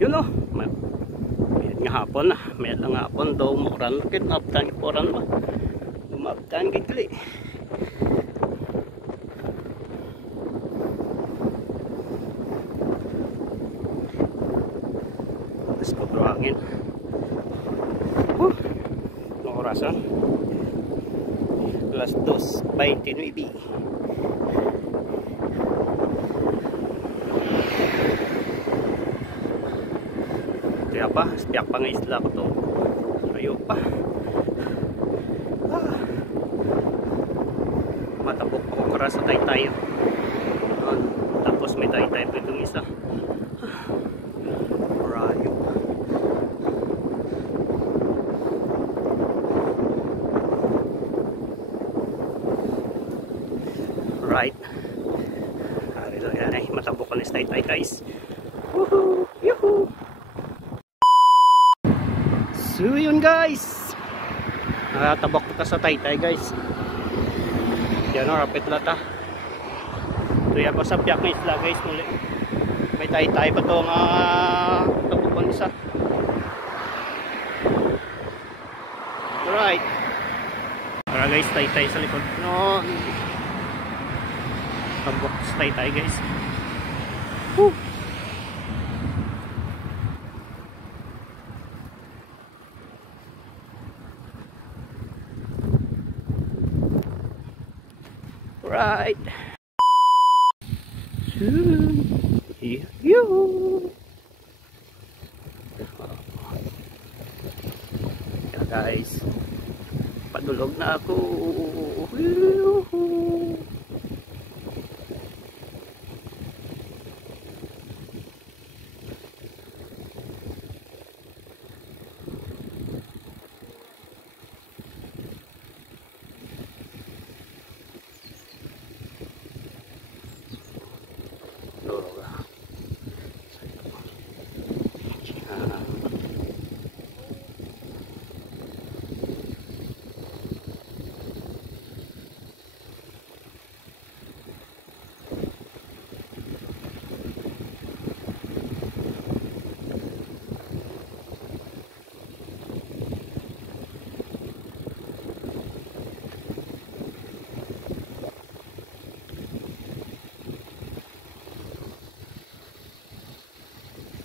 Yun o. May nga hapon na. May lang hapon daw umuran. Kit maptan iporan ba. Maptan gigli. Mas kubruangin. Anong orasan? Alas 2:29. Kaya pa, spiyak pa nga isla ko to. Ayaw pa. Matapok ako kara sa Taytay. Tapos may Taytay pa itong isa. Rayo. Right. Hari lang yan eh. Matapok ko na sa Taytay guys. Woohoo! Yuhuu! So yun guys, nakatabak ko sa Taytay guys. Yan o, rapid lata. Ito yan pa sa piyak na isla guys muli. May Taytay pa ito nga tabukon isa. Alright. Para guys, Taytay sa likod. No, tabak sa Taytay guys. Woo! Right. Yeah, guys. Padulog na ako.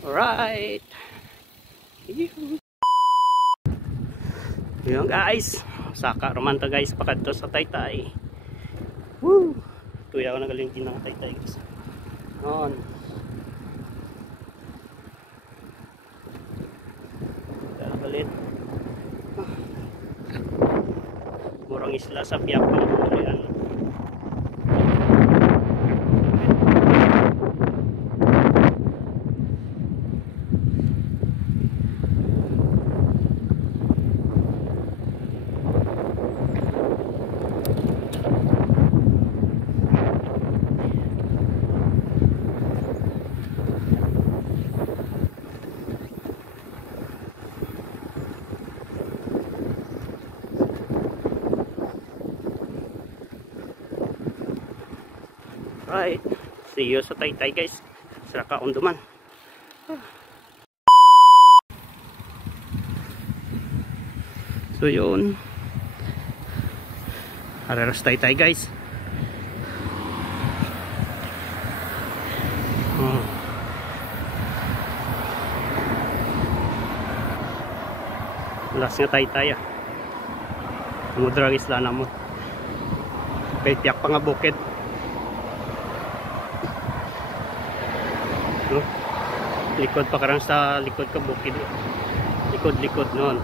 Alright. Yun guys. Saka raman ta guys. Pakadto sa Taytay. Woo! Tuya ako nagaling din ng Taytay guys. On. Galit. Murang isla sa piyak ng bulian. Right. See you sa Taytay guys. Sa Kaunduman. So yun. Araras Taytay guys. Last nga Taytay ah. Mudrag isla na mo. Kay tiyak pa nga bukid. Likod pa karang sa likod ka bukid. Likod noon.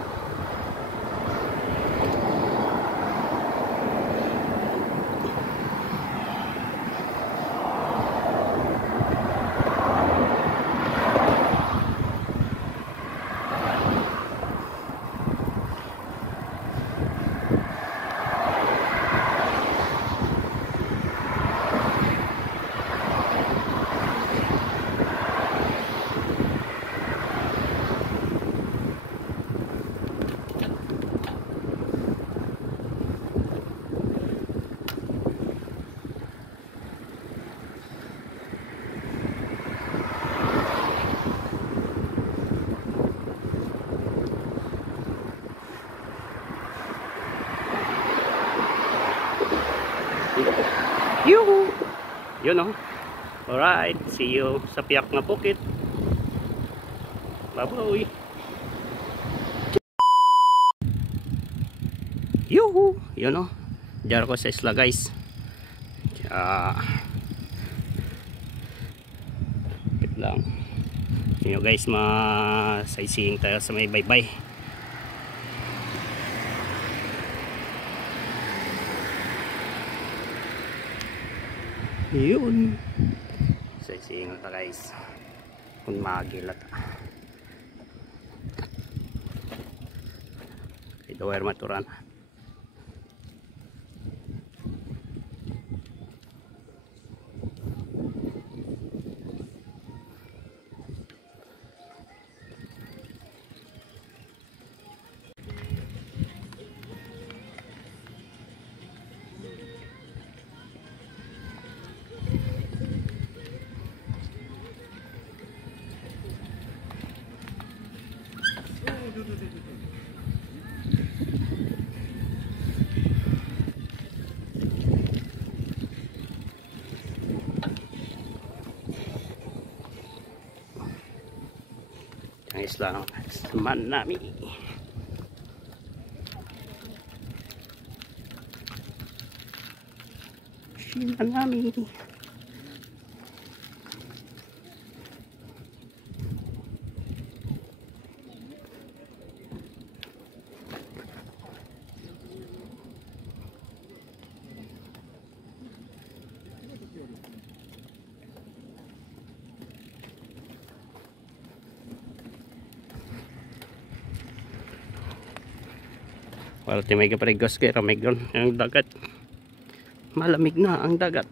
Yun oh. Alright, see you sa Piak nga Bukid. Bye-bye. Yuhu! Yun oh. Diyan ako sa isla guys. Kapit lang. Yun guys, ma-sightseeing tayo sa may baybay. Yun. Sightseeing ta guys. Kung magilat. Ito ay maturan. Ang isla ng Manami. Manami. Wala may kaparigos kay Ramigon ang dagat. Malamig na ang dagat.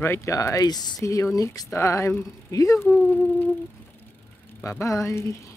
Right guys, see you next time. Yoo-hoo! Bye bye.